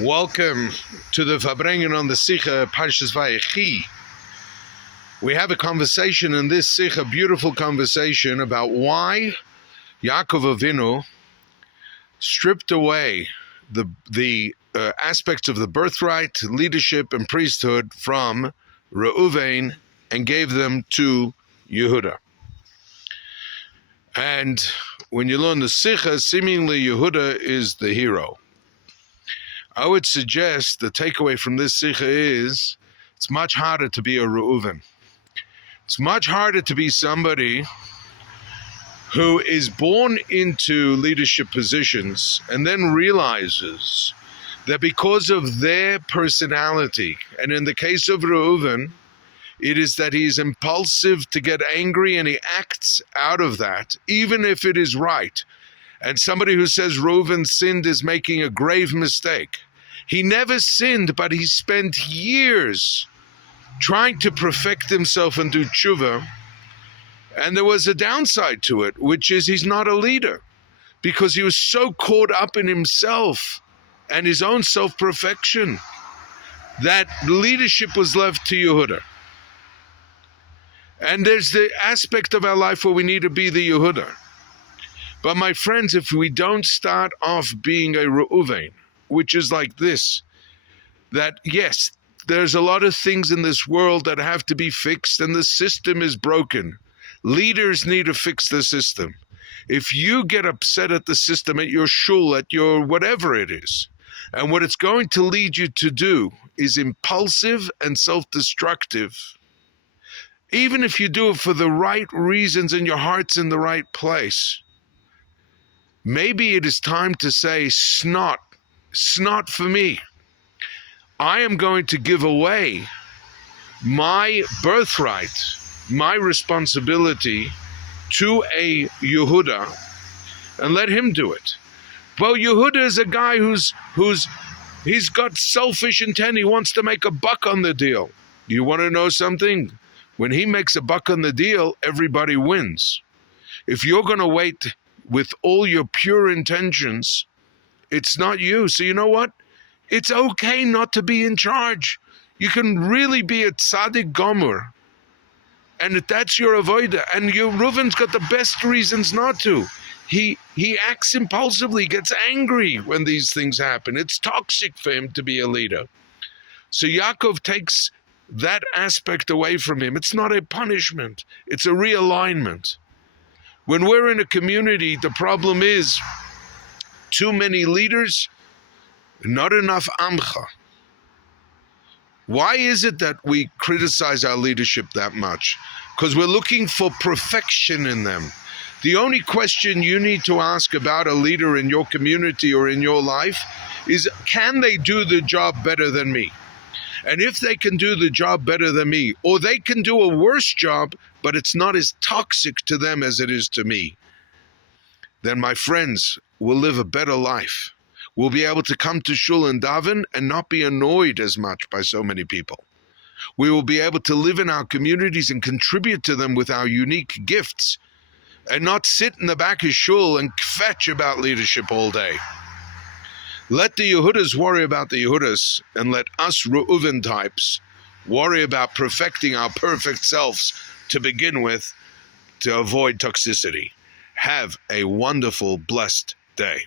Welcome to the Farbrengen on the Sicha, Parshas Vayechi. We have a conversation in this Sicha, beautiful conversation about why Yaakov Avinu stripped away the aspects of the birthright, leadership, and priesthood from Reuven and gave them to Yehuda. And when you learn the Sicha, seemingly Yehuda is the hero. I would suggest the takeaway from this Sicha is it's much harder to be a Reuven. It's much harder to be somebody who is born into leadership positions and then realizes that because of their personality, and in the case of Reuven, it is that he is impulsive to get angry and he acts out of that, even if it is right. And somebody who says Reuven sinned is making a grave mistake. He never sinned, but he spent years trying to perfect himself and do tshuva. And there was a downside to it, which is he's not a leader because he was so caught up in himself and his own self-perfection that leadership was left to Yehuda. And there's the aspect of our life where we need to be the Yehuda. But my friends, if we don't start off being a Reuven, which is like this, that yes, there's a lot of things in this world that have to be fixed and the system is broken. Leaders need to fix the system. If you get upset at the system, at your shul, at your whatever it is, and what it's going to lead you to do is impulsive and self-destructive, even if you do it for the right reasons and your heart's in the right place, maybe it is time to say, snot for me. I am going to give away my birthright, my responsibility to a Yehuda and let him do it. Well, Yehuda is a guy he's got selfish intent. He wants to make a buck on the deal. You want to know something? When he makes a buck on the deal, everybody wins. If you're going to wait with all your pure intentions, it's not you. So you know what? It's okay not to be in charge. You can really be a tzaddik gomer. And if that's your avodah, and your Reuven's got the best reasons not to. He acts impulsively, gets angry when these things happen. It's toxic for him to be a leader. So Yaakov takes that aspect away from him. It's not a punishment. It's a realignment. When we're in a community, the problem is too many leaders, not enough amcha. Why is it that we criticize our leadership that much? Because we're looking for perfection in them. The only question you need to ask about a leader in your community or in your life is, can they do the job better than me? And if they can do the job better than me, or they can do a worse job, but it's not as toxic to them as it is to me, then my friends, we'll live a better life. We'll be able to come to shul and daven and not be annoyed as much by so many people. We will be able to live in our communities and contribute to them with our unique gifts and not sit in the back of shul and fetch about leadership all day. Let the Yehudas worry about the Yehudas and let us Reuven types worry about perfecting our perfect selves to begin with to avoid toxicity. Have a wonderful, blessed day.